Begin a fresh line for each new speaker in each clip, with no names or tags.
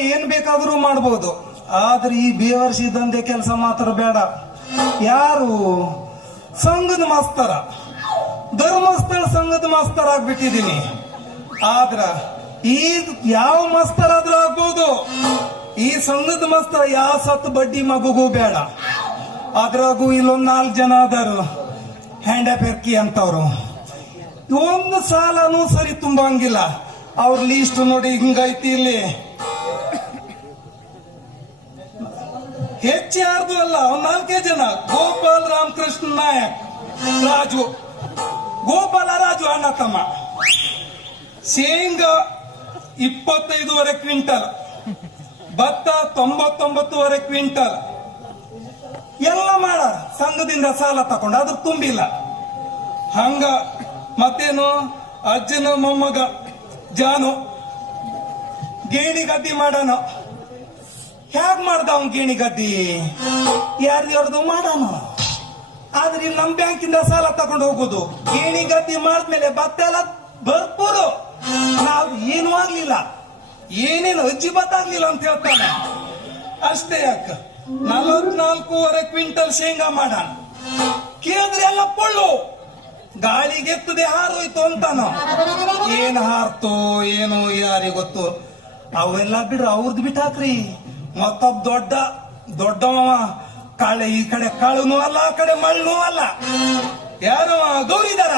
ಏನ್ ಬೇಕಾದರೂ ಮಾಡಬಹುದು ಆದ್ರೆ ಈ ಬೇವರ್ಸಿ ದಂಧೆ ಕೆಲಸ ಮಾತ್ರ ಬೇಡ. ಯಾರು? ಸಂಘದ ಮಾಸ್ತರ. ಧರ್ಮಸ್ಥಳ ಸಂಘದ ಮಾಸ್ತರ ಆಗ್ಬಿಟ್ಟಿದ್ದೀನಿ. ಆದ್ರ ಈ ಯಾವ ಮಾಸ್ತರ್ ಆದ್ರೂ ಆಗ್ಬಹುದು ಈ ಸಂಘದ ಮಾಸ್ತರ ಯಾವ ಸತ್ತು ಬಡ್ಡಿ ಮಗುಗೂ ಬೇಡ. ಅದ್ರಾಗೂ ಇಲ್ಲೊಂದ್ ನಾಲ್ಕು ಜನ ಅದಾರು. ಹ್ಯಾಂಡ್ ಪೆರ್ಕಿ ಅಂತವ್ರು. ಒಂದು ಸಾಲನೂ ಸರಿ ತುಂಬಂಗಿಲ್ಲ. ಅವ್ರ ಲೀಸ್ಟ್ ನೋಡಿ ಹಿಂಗೈತಿ ಇಲ್ಲಿ. ಹೆಚ್ಚು ಯಾರ್ದು ಅಲ್ಲ ನಾಲ್ಕೇ ಜನ. ಗೋಪಾಲ್ ರಾಮಕೃಷ್ಣ ನಾಯಕ್, ರಾಜು. ಗೋಪಾಲ, ರಾಜು, ಅಣ್ಣ, ತಮ್ಮ. ಶೇಂಗಾ ಇಪ್ಪತ್ತೈದೂವರೆ ಕ್ವಿಂಟಲ್. ಭತ್ತ ತೊಂಬತ್ತೊಂಬತ್ತುವರೆ ಕ್ವಿಂಟಲ್. ಎಲ್ಲ ಮಾಡ. ಸಂಘದಿಂದ ಸಾಲ ತಗೊಂಡು ಅದ್ರ ತುಂಬಿಲ್ಲ. ಹಂಗ ಮತ್ತೇನು? ಅಜ್ಜನ ಮೊಮ್ಮಗ, ಜಾನು. ಗೇಣಿ ಗದ್ದಿ ಮಾಡೋಣ. ಹೇಗ್ ಮಾಡ್ದ ಅವ್ನ್ ಗೇಣಿ ಗದ್ದಿ? ಯಾರ್ದು ಮಾಡೋಣ ಆದ್ರೆ ನಮ್ ಬ್ಯಾಂಕಿಂದ ಸಾಲ ತಗೊಂಡು ಹೋಗುದು. ಗೇಣಿ ಗದ್ದಿ ಮಾಡಿದ್ಮೇಲೆ ಭತ್ತ ಎಲ್ಲ ಬರ್ಬೋದು ನಾವು ಏನೂ ಆಗ್ಲಿಲ್ಲ. ಏನೇನು ಅಜ್ಜಿ ಭತ್ತ ಆಗ್ಲಿಲ್ಲ ಅಂತ ಹೇಳ್ತಾನೆ. ಅಷ್ಟೇ ಯಾಕ? ನಲವತ್ನಾಲ್ಕೂವರೆ ಕ್ವಿಂಟಲ್ ಶೇಂಗಾ ಮಾಡಾನ. ಕೇಳಿದ್ರೆ ಎಲ್ಲ ಪೊಳ್ಳು. ಗಾಳಿಗೆ ಎತ್ತದೆ ಹಾರೋಯ್ತು ಅಂತಾನ. ಏನ್ ಹಾರ್ತೋ, ಏನು ಯಾರಿಗೊತ್ತು ಅವೆಲ್ಲ ಬಿಡ್ರ ಅವ್ರದ್ದು ಬಿಟ್ಟಾಕ್ರಿ. ಮತ್ತೊಬ್ಬ ದೊಡ್ಡ ದೊಡ್ಡವ ಕಾಳೆ ಈ ಕಡೆ ಕಾಳುನು ಅಲ್ಲ ಆ ಕಡೆ ಮಣ್ಣು ಅಲ್ಲ. ಯಾರು ಗೌರಿದಾರ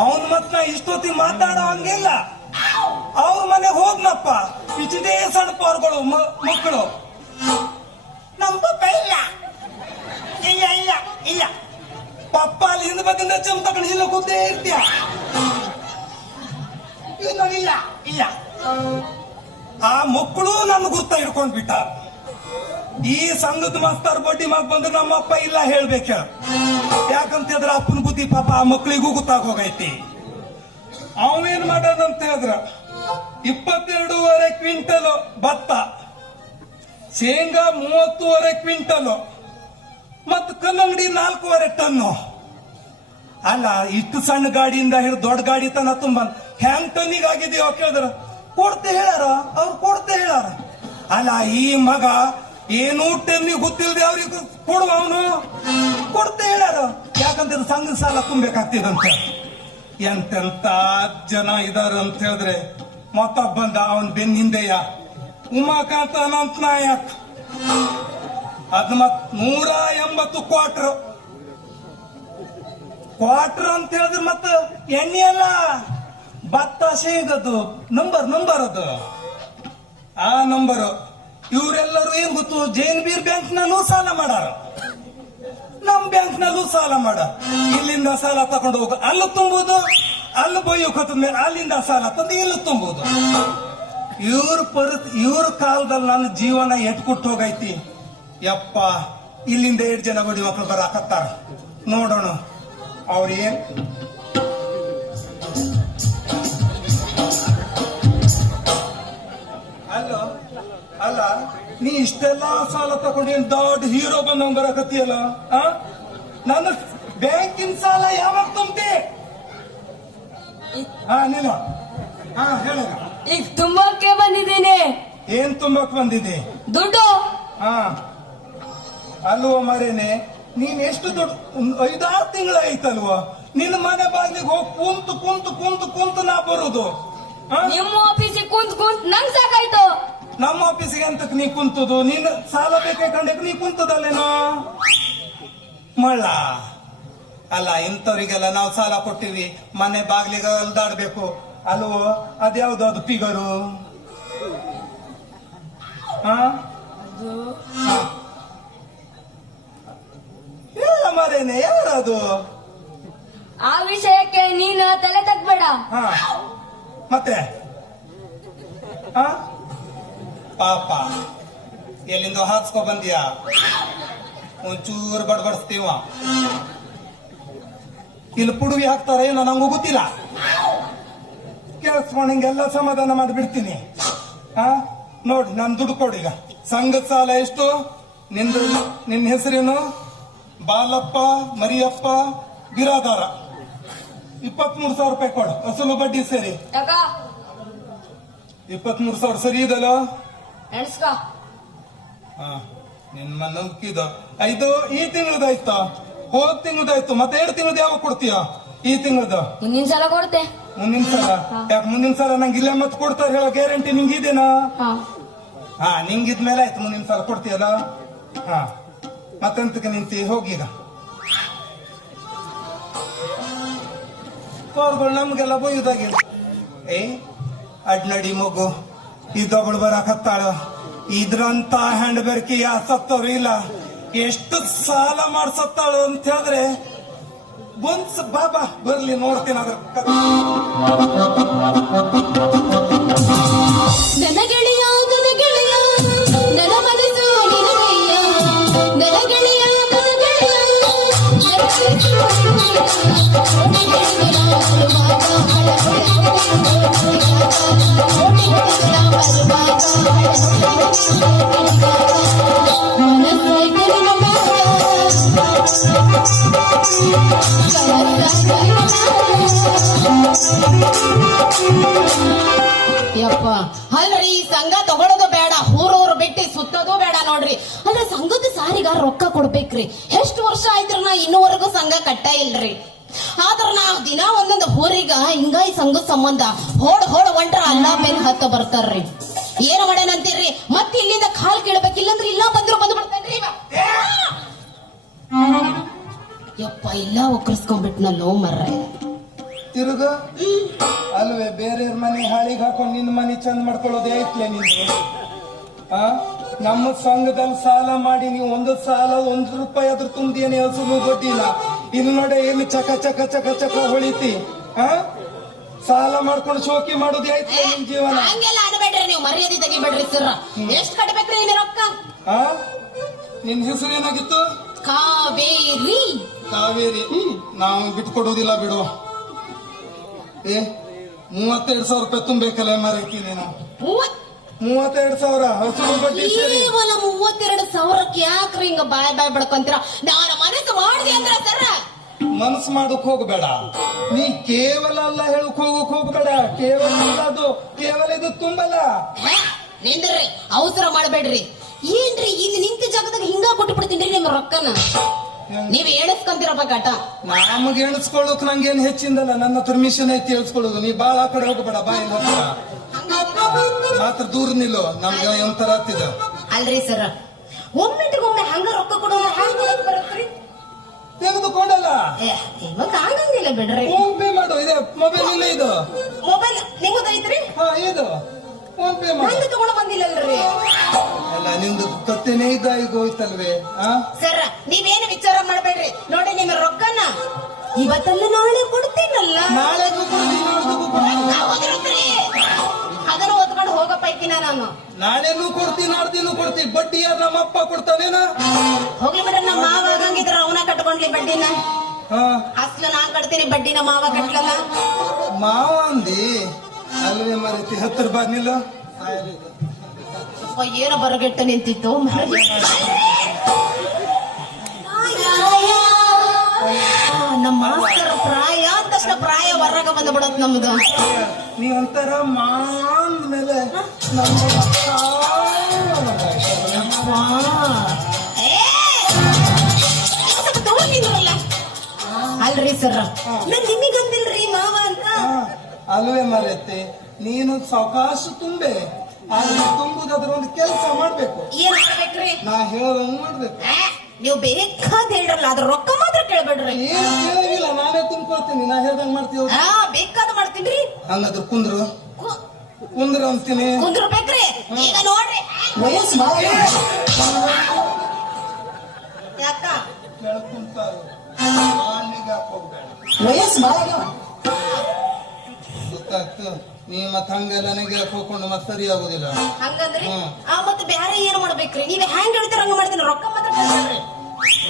ಅವನ್ ಮತ್ ನಾ ಇಷ್ಟೊತ್ತಿ ಮಾತಾಡೋ ಹಂಗಿಲ್ಲ. ಅವ್ರ ಮನೆಗೆ ಹೋದ್ನಪ್ಪ. ಇಚಿದೇ ಸಣ್ಣ ಪವರ್ಗಳು ಮಕ್ಕಳು ನಮ್ ಪಪ್ಪ ಇಲ್ಲ. ಇಲ್ಲ ಇಲ್ಲ ಇಲ್ಲ. ಪಪ್ಪ ಅಲ್ಲಿ ಹಿಂದ ಬಗ್ಗಿಂದ ಚಮ್ ಕಳಿಸಿಲ್ಲ ಕೂತೇ ಇರ್ತೀಯ? ಇಲ್ಲ ಇಲ್ಲ. ಆ ಮಕ್ಕಳು ನನ್ನ ಗುರ್ತ ಹಿಡ್ಕೊಂಡ್ ಬಿಟ್ಟ. ಈ ಸಂಘದ ಮಾಸ್ತರ್ ಬಡ್ಡಿ ಮಗ್ ಬಂದ್ರೆ ನಮ್ಮಪ್ಪ ಇಲ್ಲ ಹೇಳ್ಬೇಕ. ಯಾಕಂತ ಹೇಳಿದ್ರೆ ಅಪ್ಪನ ಬುದ್ಧಿ ಪಾಪ ಆ ಮಕ್ಕಳಿಗೂ ಗೊತ್ತಾಗೋಗೈತಿ. ಅವನೇನ್ ಮಾಡೋದಂತ ಹೇಳಿದ್ರ, ಇಪ್ಪತ್ತೆರಡೂವರೆ ಕ್ವಿಂಟಲ್ ಭತ್ತ, ಶೇಂಗಾ ಮೂವತ್ತೂವರೆ ಕ್ವಿಂಟಲ್ ಮತ್ ಕಲ್ಲಂಗಡಿ ನಾಲ್ಕೂವರೆ ಟನ್ನು. ಅಲ್ಲ, ಇಷ್ಟು ಸಣ್ಣ ಗಾಡಿಯಿಂದ ಹಿಡಿದು ದೊಡ್ಡ ಗಾಡಿ ತನ ತುಂಬ. ಹ್ಯಾಂಗ್ ಟನ್ನಿಗೆ ಆಗಿದೆಯೋ ಕೇಳಿದ್ರ ಕೊಡ್ತೆ ಹೇಳಾರ ಅವ್ರು ಕೊಡ್ತೆ ಹೇಳಾರ ಅಲ್ಲ, ಈ ಮಗ ಏನು ಟನ್ನಿಗೆ ಗೊತ್ತಿಲ್ಲದೆ ಅವ್ರಿಗೆ ಕೊಡುವ ಅವನು? ಕೊಡ್ತೆ ಹೇಳಾರ ಯಾಕಂದ್ರೆ ಸಂಘ ಸಾಲ ತುಂಬಬೇಕಾಗ್ತಿದಂತೆ. ಎಂತೆಂತ ಜನ ಇದಾರ ಅಂತ ಹೇಳಿದ್ರೆ ಮತ್ತ ಬಂದ, ಅವನ್ ಬೆನ್ನಿಂದೆಯ? ಉಮಾಕಾಂತ ಅನಂತ ನಾಯಕ್. ಅದ್ ಮತ್ ನೂರ ಎಂಬತ್ತು ಕ್ವಾರ್ಟರ್ ಕ್ವಾರ್ಟರ್ ಅಂತ ಹೇಳಿದ್ರೆ ಮತ್ತ ಎಣ್ಣೆ ಅಲ್ಲ. ಭತ್ತ ಶೇಂಗದ್ದು ನಂಬರ್ ನಂಬರ್ ಅದು ಆ ನಂಬರ್. ಇವರೆಲ್ಲರೂ ಏನ್ ಗೊತ್ತು? ಜೈನ್ ಬೀರ್ ಬ್ಯಾಂಕ್ ನಲ್ಲೂ ಸಾಲ ಮಾಡಾರ. ನಮ್ ಬ್ಯಾಂಕ್ ನಲ್ಲೂ ಸಾಲ ಮಾಡ. ಇಲ್ಲಿಂದ ಸಾಲ ತಗೊಂಡು ಹೋಗ. ಅಲ್ಲಿ ತುಂಬುದು, ಅಲ್ಲಿ ಬೊಯ್ಯೋಕತ್ತ ಮೇಲೆ ಅಲ್ಲಿಂದ ಸಾಲ ತಂದು ಇಲ್ಲಿ ತುಂಬುದು. ಇವ್ರ ಪರಿ, ಇವ್ರ ಕಾಲದಲ್ಲಿ ನನ್ನ ಜೀವನ ಎಟ್ಕೊಟ್ಟು ಹೋಗೈತಿ? ಯಪ್ಪ, ಇಲ್ಲಿಂದ ಎರಡು ಜನ ಬಡಿ ಮಕ್ಕಳು ಬರಾಕತ್ತಾರ. ನೋಡೋಣ. ಅವ್ರೇನ್ ಅಲ್ಲ ನೀ ಇಷ್ಟೆಲ್ಲ ಸಾಲ ತಗೊಂಡು ಏನ್ ದೊಡ್ಡ ಹೀರೋ ಬಂದಂಗ್ ಬರಕತ್ತಿಯಲ್ಲ ನನ್ನ ಬ್ಯಾಂಕಿನ ಸಾಲ ಯಾವಾಗ ತುಂಬಿ ಹಾ ನೀನು ಹಾ ಹೇಳ.
ಈಗ ತುಂಬಕ್ಕೆ ಬಂದಿದ್ದೀನಿ.
ಏನ್ ತುಂಬಕ್ ಬಂದಿದೆ
ದುಡ್ಡು.
ಹಾ. ಅಲ್ವ ಮರೇನೆ ನೀನ್ ಎಷ್ಟು ದುಡ್ಡು ಐದಾರು ತಿಂಗಳ ಐತಲ್ವ ನಿನ್ನ ಮನೆ ಬಾಗಿಲಿಗೆ ಹೋಗಿ ಕುಂತು ಕುಂತು ಕುಂತು ಕುಂತು ನಾ ಬರುದು?
ನಿಮ್ಮ ಆಫೀಸಿಗೆ ಕುಂತ್ ಕುಂತ್ ನಂಗ್ ಸಾಕಾಯ್ತು.
ನಮ್ಮ ಆಫೀಸಿಗೆ ಅಂತಕ್ ನೀ ಕುಂತದು? ನೀನ್ ಸಾಲ ಬೇಕಂಡಕ್ ನೀ ಕುಂತದಲ್ಲೇನೋ? ಮಳ್ಳ. ಅಲ್ಲ ಇಂಥವ್ರಿಗೆಲ್ಲ ನಾವು ಸಾಲ ಕೊಟ್ಟಿವಿ. ಮನೆ ಬಾಗ್ಲಿಗೆ ಅಲ್ದಾಡ್ಬೇಕು. ಅಲ್ವೋ ಅದ್ಯಾವ್ದು ಅದು ಪಿಗರು ಮರೇನೆ ಯಾರದು?
ಆ ವಿಷಯಕ್ಕೆ ನೀನು ತಲೆ ತಗ್ಬೇಡ.
ಹಾ. ಮತ್ತೆ? ಹಾ ಪಾಪ. ಎಲ್ಲಿಂದ ಹಾಕ್ಸ್ಕೊ ಬಂದಿಯ? ಒಂಚೂರು ಬಡ್ಬಡಿಸ್ತೀವ. ಇಲ್ಲಿ ಪುಡುವಿ ಹಾಕ್ತಾರ ಏನೋ ನಂಗೂ ಗೊತ್ತಿಲ್ಲ. ಕೇಳಿಸ್ಕೊಂಡು ಹಿಂಗೆಲ್ಲ ಸಮಾಧಾನ ಮಾಡಿ ಬಿಡ್ತೀನಿ ಹಾ ನೋಡಿ ನಾನು ದುಡ್ಡು ಕೊಡಿಗ ಈಗ. ಸಂಘದ ಸಾಲ ಎಷ್ಟು? ನಿಂದು ನಿನ್ನ ಹೆಸರೇನು? ಬಾಲಪ್ಪ ಮರಿಯಪ್ಪ ಬಿರಾದಾರ. ಇಪ್ಪತ್ಮೂರು ಸಾವಿರ ರೂಪಾಯಿ ಕೊಡು. ಅಸಲು ಬಡ್ಡಿ ಸೇರಿ.
ಯಾಕ
ಇಪ್ಪತ್ಮೂರು ಸಾವಿರ ಸರಿ ಇದಲ್ಲ
ಎಣ್ಸ್ಕೋ
ಹಾ ನಿನ್ನ ನಂಬಿಕಿದ ಇದು. ಈ ತಿಂಗಳದಾಯ್ತಾ ಹೋದ್ ತಿಂಗಳದಾಯ್ತು ಮತ್ತೆ ಎರಡು ತಿಂಗಳದ ಯಾವಾಗ ಕೊಡ್ತೀಯ? ಈ ತಿಂಗಳದ?
ಮುಂದಿನ ಸಲ ಕೊಡ್ತೆ.
ಮುಂದಿನ ಸಲ? ಯಾಕೆ ಮುಂದಿನ ಸಲ? ನಂಗೆ ಇಲ್ಲೇ ಮತ್ತೆ ಕೊಡ್ತಾರೆ ಹೇಳೋ ಗ್ಯಾರಂಟಿ ನಿಂಗೆ ಇದೇನಾ?
ಹಾ.
ಹಾ ನಿಂಗಿದ್ಮೇಲೆ ಆಯ್ತು ಮುಂದಿನ ಸಲ ಕೊಡ್ತೀಯಲ್ಲ? ಹಾ. ಮತ್ತೆಂತಕ್ಕೆ ನಿಂತಿ? ಹೋಗೀಗ ಕೋರ್ಗಳು ನಮ್ಗೆಲ್ಲ ಬೊಯ್ಯುದಾಗಿಲ್ಲ ಏ ಅಡ್ನಡಿ ಮಗು. ಇದೊಬ್ಬಳು ಬರಾಕತ್ತಾಳ. ಇದ್ರಂತ ಹ್ಯಾಂಡ್ ಬೆರ್ಕಿ ಯಾ ಸತ್ತವ್ರು ಇಲ್ಲ. ಎಷ್ಟು ಸಾಲ ಮಾಡ್ಸತ್ತಾಳು ಅಂತ ಹೇಳಿದ್ರೆ ಒಂದ್ಸ ಬಾಬಾ ಬರ್ಲಿ, ನೋಡ್ತೀನಿ ಅದ್ರ
ಯಪ್ಪ. ಅಲ್ರಿ ಸಂಘ ತಗೊಳ್ಳೋದು ಬೇಡ ಊರೂರು ಬಿಟ್ಟು ಸುತ್ತೋದು ಬೇಡ ನೋಡ್ರಿ. ಅಂದ್ರೆ ಸಂಘದ ಸಾರಿಗ ರೊಕ್ಕ ಕೊಡ್ಬೇಕ್ರಿ. ಎಷ್ಟು ವರ್ಷ ಆಯ್ತ್ರ ನಾ ಇನ್ನೂವರೆಗೂ ಸಂಘ ಕಟ್ಟ ಇಲ್ರಿ. ಆದ್ರ ನಾ ದಿನ ಒಂದೊಂದು ಊರಿಗ ಹಿಂಗ ಈ ಸಂಘದ ಸಂಬಂಧ ಹೋಡ್ ಹೋಡ್ ಒಂಟ್ರ ಅಲ್ಲ ಮೇಲೆ ಹತ್ತ ಬರ್ತಾರ್ರಿ. ಏನು ಮಾಡ್ಯಾನಂತೀರ್ರಿ ಮತ್ತೆ ಇಲ್ಲಿಂದ ಕಾಲ್ ಕೇಳ್ಬೇಕಿಲ್ಲಂದ್ರೆ ಇಲ್ಲ ಬಂದ್ರು ಬಂದು ಬಿಡ್ತೇನ್ರಿ. ಯಪ್ಪ, ಇಲ್ಲ ಒಕ್ಕರ್ಸ್ಕೊಂಡ್ಬಿಟ್ನಲ್ಲೋ ಮರ್ರ.
ತಿರುಗ. ಅಲ್ವೇ ಬೇರೆಯವ್ರ ಮನೆ ಹಾಳಿಗೆ ಹಾಕೊಂಡು ನಿನ್ನ ಮನೆ ಚಂದ ಮಾಡ್ಕೊಳ್ಳೋದೇ ಐತ್ಲೆ ನಿಂದು ಆ? ನಮ್ಮ ಸಂಘದಲ್ಲಿ ಸಾಲ ಮಾಡಿ ನೀವು ಒಂದು ಸಾಲ ಒಂದು ರೂಪಾಯಿ ಅದ್ರ ಏನು ಅಸನು ಗೊತ್ತಿಲ್ಲ ಇಲ್ಲಿ ನೋಡಿ ಏನು ಚಕ ಚಕ ಚಕ ಚಕ ಹೊಳಿತಿ. ಆ? ಸಾಲ ಮಾಡ್ಕೊಂಡು ಶೋಕಿ ಮಾಡೋದೇ ಐತ್ಲೆ ನಿಮ್ ಜೀವನ?
ಹಂಗೆಲ್ಲ ನೀವು ಮರ್ಯಾದೆ ತೆಗಿಬೇಡ್ರಿ ಸರ್. ಎಷ್ಟ್ ರೊಕ್ಕ?
ಆ? ನಿನ್ ಹೆಸರು ಏನಾಗಿತ್ತು?
ಕಾವೇರಿ.
ಕಾವೇರಿ. ನಾವು ಬಿಟ್ಕೊಡೋದಿಲ್ಲ ಬಿಡು. ಏ ಮೂವತ್ತೆರಡು ಸಾವಿರ ರೂಪಾಯಿ ತುಂಬಬೇಕಲ್ಲ ಮರೈತಿ ನೀನು.
ಮೂವತ್
ಮೂವತ್ತೆರಡು ಸಾವಿರ ಹಸು ಬಡ್ಡಿ ಸೇರಿ.
ಕೇವಲ ಮೂವತ್ತೆರಡು ಸಾವಿರಕ್ಕೆ ಯಾಕ್ರಿ ಹಿಂಗ ಬಾಯ್ ಬಾಯ್ ಬಡ್ಕೊಂತೀರ? ನಾನು ಮನಸ್ಸು ಮಾಡಿದೆ ಅಂದ್ರ ಸರ್.
ಮನಸ್ಸು ಮಾಡಕ್ ಹೋಗ್ಬೇಡ. ನೀ ಕೇವಲ ಅಲ್ಲ ಹೇಳಕ್ ಹೋಗಕ್ ಹೋಗ್ಬೇಡ. ಕೇವಲ ಅಲ್ಲ ಅದು ಕೇವಲ ಇದು ತುಂಬಲ್ಲ.
ನಿಂದ್ರಿ ಅವಸರ ಮಾಡಬೇಡ್ರಿ. ಏನ್ರಿ ಇಲ್ಲಿ ನಿಂತ ಜಾಗದಾಗ ಹಿಂಗ ಕೊಟ್ಟು ಬಿಡ್ತೀನಿ ನಿಮ್ಮ ರೊಕ್ಕನ? ನೀವ್ ಎಣಿಸ್ಕೊಂತೀರಪ್ಪ ಕಾಟ.
ನಮಗೆ ಎಣಿಸ್ಕೊಳ್ಳೋಕ್ ನಂಗೇನ್ ಹೆಚ್ಚಿಂದಲ್ಲ ನನ್ನ ಹತ್ರ ಮಿಷನ್ ಐತಿ ಹೇಳ್ಸ್ಕೊಳ್ಳೋದು ನೀ ಬಾಳ ಆ ಕಡೆ ಹೋಗ್ಬೇಡ ಬಾಯಿ ಹತ್ರ ಮಾತ್ರ ದೂರ ನಿಲ್ಲು ನಮ್ಗೆ ಒಂಥರ ಆಗ್ತಿದ.
ಅಲ್ರಿ ಸರ್. ಒಮ್ಮೆ ಹಂಗ ರೊಕ್ಕ ಕೊಡೋಣ ಬರತ್ರಿ?
ತೆಗೆದುಕೊಂಡಲ್ಲ?
ಇವಾಗ ಆಗಂಗಿಲ್ಲ ಬಿಡ್ರಿ.
ಫೋನ್ ಪೇ ಮಾಡು ಇದೆ ಮೊಬೈಲ್ ಇಲ್ಲ ಇದು.
ಮೊಬೈಲ್ ನಿಮ್ಮದು ಐತ್ರಿ?
ಹಾ ಇದು. ಫೋನ್ ಪೇ ಮಾಡು
ತಗೊಂಡ್ ಬಂದಿಲ್ಲಲ್ರಿ.
ಅಲ್ಲ ನಿಮ್ದು ಕತ್ತೆನೇ ಇದ್ದ ಈಗ ಹೋಯ್ತಲ್ವೇ ಆ?
ಸರ್ ನೀವೇನು ವಿಚಾರ ಮಾಡಬೇಡ್ರಿ. ನೋಡಿ ನಿಮ್ಮ ರೊಕ್ಕನ ಇವತ್ತಲ್ಲ ನಾಳೆ ಕೊಡ್ತೀನಲ್ಲ.
ನಾಳೆಗೂ ಕೊಡ್ತೀನಿ ನಾಡ್ದಿಗೂ ಕೊಡ್ತೀನಿ.
ಹೌದ್ರಿ ಅದನ್ನು ಓದ್ಕೊಂಡು ಹೋಗೋ ಪೈಕಿನ ನಾನು.
ನಾಳೆನೂ ಕೊಡ್ತೀನಿ ನಾಡ್ದಿನೂ ಕೊಡ್ತೀನಿ. ಬಡ್ಡಿ ಯಾರು ನಮ್ಮ ಅಪ್ಪ ಕೊಡ್ತಾನೇನ?
ಹೋಗ್ಲಿ ಬಿಡ್ರಿ ನಮ್ಮ ಮಾವ ಆಗಂಗಿದ್ರ ಅವನ ಕಟ್ಕೊಂಡ್ಲಿ ಬಡ್ಡಿನ.
ಹಾ
ಅಸ್ಲು ನಾನ್ ಕಟ್ತೀನಿ ಬಡ್ಡಿನ ಮಾವ ಕಟ್ಲಲ್ಲ.
ಮಾವ ಅಂದಿ? ಮರೈತಿ ಹತ್ತಿರ
ಏನೋ ಬರಗೆಟ್ಟ ನಿಂತಿತ್ತು ನಮ್ಮ ಮಾಸ್ತರ ಪ್ರಾಯ ಅಂತಷ್ಟ ಪ್ರಾಯ ಹೊರಗ ಬಂದು ಬಿಡತ್ ನಮ್ದು.
ನೀ ಒಂಥರ ಮಾಂದ ಮೇಲೆ ನಮ್ಮ
ಅಲ್ರಿ ಸರ್ ನಾನ್
ಅಲ್ವೇ ಮರೆತೆ. ನೀನು ಸಾವಕಾಶ ತುಂಬೆ. ಆದ್ರೆ ತುಂಬುದಾದ್ರೆ ಒಂದು ಕೆಲಸ ಮಾಡ್ಬೇಕು.
ಏನ್ ಮಾಡ್ಬೇಕ್ರಿ?
ನಾ ಹೇಳೋದಂಗ್ ಮಾಡ್ಬೇಕು.
ನೀವು ಬೇಕಾದ ಹೇಳ್ರಲ್ಲ ಅದ್ರ ರೊಕ್ಕ ಮಾತ್ರ ಕೇಳ್ಬೇಡ್ರಿ.
ಏನು ಕೇಳಿಲ್ಲ ನಾನೇ ತುಂಬ್ಕೊಳ್ತೀನಿ. ನಾ ಹೇಳ್ದಂಗ್ ಮಾಡ್ತೀವಿ
ಹಾ ಬೇಕಾದ ಮಾಡ್ತೀನ್ರಿ.
ಹಂಗಾದ್ರೆ ಕುಂದ್ರು.
ಕು-
ಕುಂದ್ರ ಅಂತೀನಿ.
ಕುಂದ್ರಬೇಕ್ರಿ ಈಗ ನೋಡ್ರಿ. ಯಾಕ?
ಕೆಳಗ್ ಕುಂತಾರು. ವಯಸ್ಸು ಹಾಕ್ಕೋಗ್ಬೇಡ. ಗೊತ್ತಾಯ್ತು ನೀ ಮತ್ ಹಂಗೆಲ್ಲ ನನಗೆ ಹೋಗ್ಕೊಂಡು ಮತ್ ಸರಿ ಆಗುದಿಲ್ಲ.
ಹಂಗಂದ್ರಿ ಆ ಮತ್ತೆ ಬೇರೆ ಏನ್ ಮಾಡ್ಬೇಕ್ರಿ? ನೀವ್ ಹೆಂಗ್ ಹೇಳ್ತೀರ ಹಂಗ ಮಾಡ್ತೀನಿ? ರೊಕ್ಕ ಮಾತ್ರ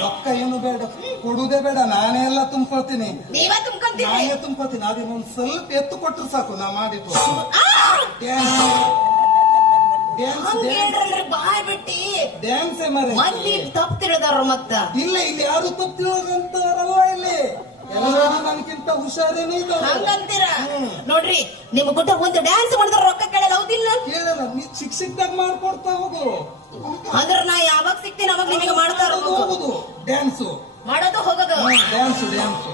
ರೊಕ್ಕ ಏನು ಬೇಡ. ಕೊಡುದೇ ಬೇಡ. ನಾನೇ ಎಲ್ಲ ತುಂಬ್ಕೊಳ್ತೀನಿ.
ನೀವೇ ತುಂಬ್ಕೊಂತೀರಿ
ನಾನೇ ತುಂಬ್ಕೊಳ್ತೀನಿ. ಅದೇ ಒಂದ್ ಸ್ವಲ್ಪ ಎತ್ತು ಕೊಟ್ರು ಸಾಕು. ನಾ ಮಾಡಿಟ್ಟು
ಆ,
ಡ್ಯಾನ್ಸ್ ಡ್ಯಾನ್ಸ್
ಹಂಗ್ ಬಾಯ್ ಬಿಟ್ಟಿ.
ಡ್ಯಾನ್ಸೇ ಮರೆ
ಮಂದಿ ತಪ್ಪು ತಿಳಿದಾರ ಮತ್ತ.
ಇಲ್ಲ ಇಲ್ಲಿ ಯಾರು ತಪ್ಪಿರೋದಂತಾರಲ್ಲ ಇಲ್ಲಿ? ಎಲ್ಲರೂ ನನ್ಕಿಂತ ಹುಷಾರೇನೇ
ಹಂಗಂತೀರ? ನೋಡ್ರಿ ನಿಮ್ ಗುಡ್ಡ ಒಂದು ಡ್ಯಾನ್ಸ್ ಮಾಡಿದ್ರೆ ರೊಕ್ಕ ಕೇಳಲ್ಲ ಹೌದಿಲ್ಲ?
ಕೇಳಲ್ಲ ನೀ ಸಿಕ್ ಸಿಕ್ದಾಗ ಮಾಡ್ಕೊಡ್ತಾ ಹೋಗು.
ಅಂದ್ರ ನಾ ಯಾವಾಗ ಸಿಗ್ತೀನಿ ಅವಾಗ ನಿಮಗೆ ಮಾಡ್ತಾ
ಹೋಗುದು ಡ್ಯಾನ್ಸು
ಮಾಡೋದು ಹೋಗೋದು.
Dance dance